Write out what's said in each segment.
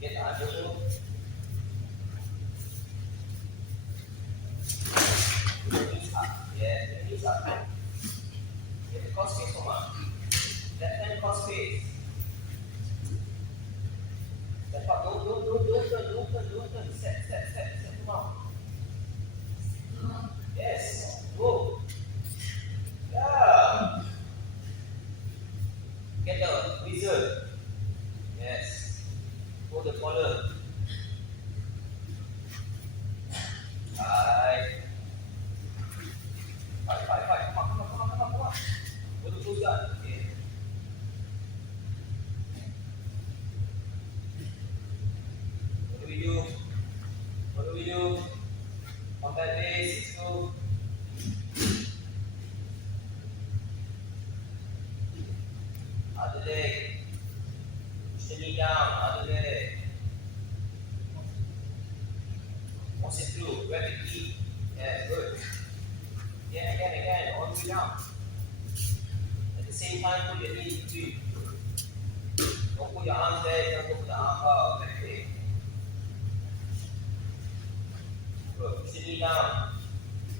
Get tahan dulu. Knees up. Yeah, knees up. Get the cross face come up. Left hand cross face. Step up. Don't turn. Step. Come on. Yes. Go. Yeah. Get the wizard. Yes. Hold the collar. Five. Come on. Go to close guard. Okay. What do we do? On that base, 6-2. Other leg. Push the knee down. Other leg. Force it through. Grab the key. Yes, good. Again. All the way down. At the same time, put your knee in between. Don't put your arms there. Don't put the arm out. Back leg. Good. Push the knee down.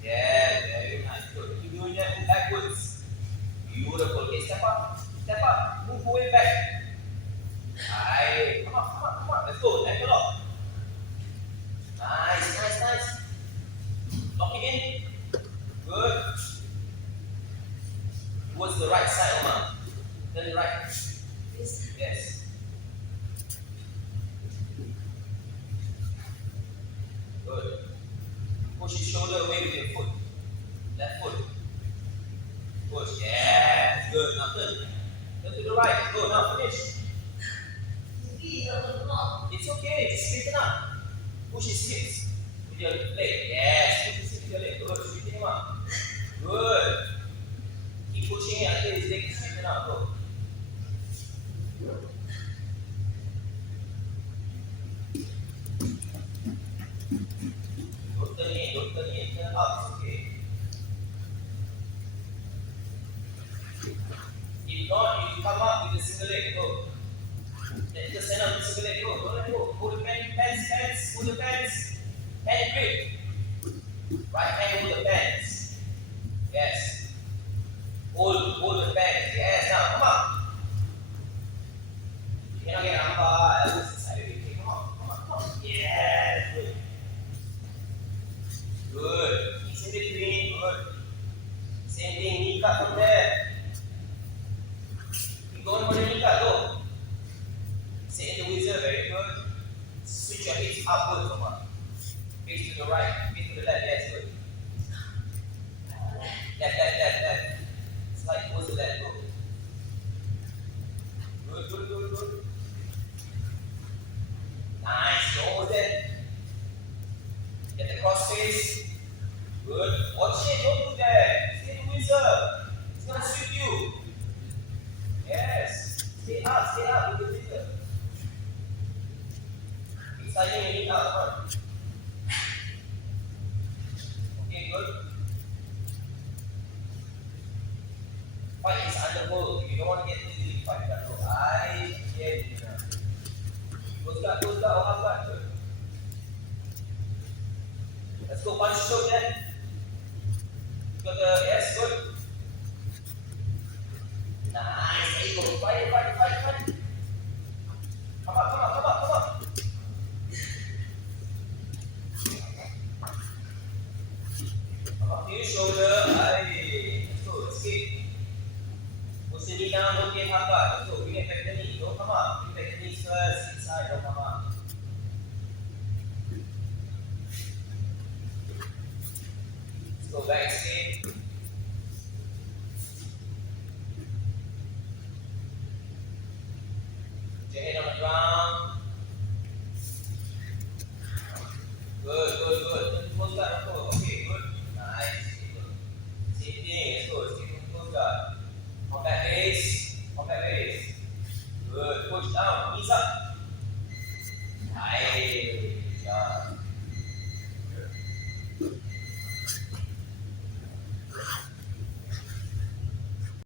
Yeah, very nice. Good. Keep doing that. Move backwards. Beautiful. Okay, step up. Move away back. Alright. Come on. Let's go. Ankle lock. Nice. Lock it in. Good. Towards the right side, Omar. Turn right. Yes. Good. Push your shoulder away with your foot. Left foot. Push. Yeah. Good. Now turn. Turn to the right. Go. Now finish. It's okay. Just straighten up. Push his hips with your leg. Yes. Push his hips with your leg. Good. Straighten him up. Good. Keep pushing it until his leg is straightened up. Go. Don't turn in. Turn up. It's okay. If not, you come up with a single leg. Go. Just stand up with a single leg. Go. Don't let go. Hold the pants. Hold the pants. Hand grip. Right hand hold the pants. Yes. Hold the pants. Yes. Now, come on. You cannot get an armbar. Elbows inside. Okay, come on. Yes. Good. Knees in between. Good. Same thing. Knee cut from there. Keep going for the knee cut. Go. Sit in the wizard. Very good. Switch your hips upwards, Omar. Face to the right. Face to the left. Yes, good. Left. Slide towards the left. Go. Good. Nice. You're almost there. Get the cross face. Good. Watch it. Don't do that. Stay in the wizard. It's going to sweep you. Yes. Stay up with the wizard. Exciting and knee out front. Okay, good. Fight is under hold. If you don't want to get easily, fight that hold. Close guard. Open guard. Good. Let's go punch choke then. Got the yes, good. Nice. There you go. Fight. Come on. Come up to your shoulder. Let's go. Escape. Push the knee down. Don't get half guard. Let's go. Bring it back the knee. Don't come up. Bring back the knees first. Inside. Don't come up. Go back, escape. Put your head on the ground. Good. Close guard. Okay, good. Nice. Same thing. Let's go. Escape from close guard. Combat base. Good. Push down. Knees up. Nice.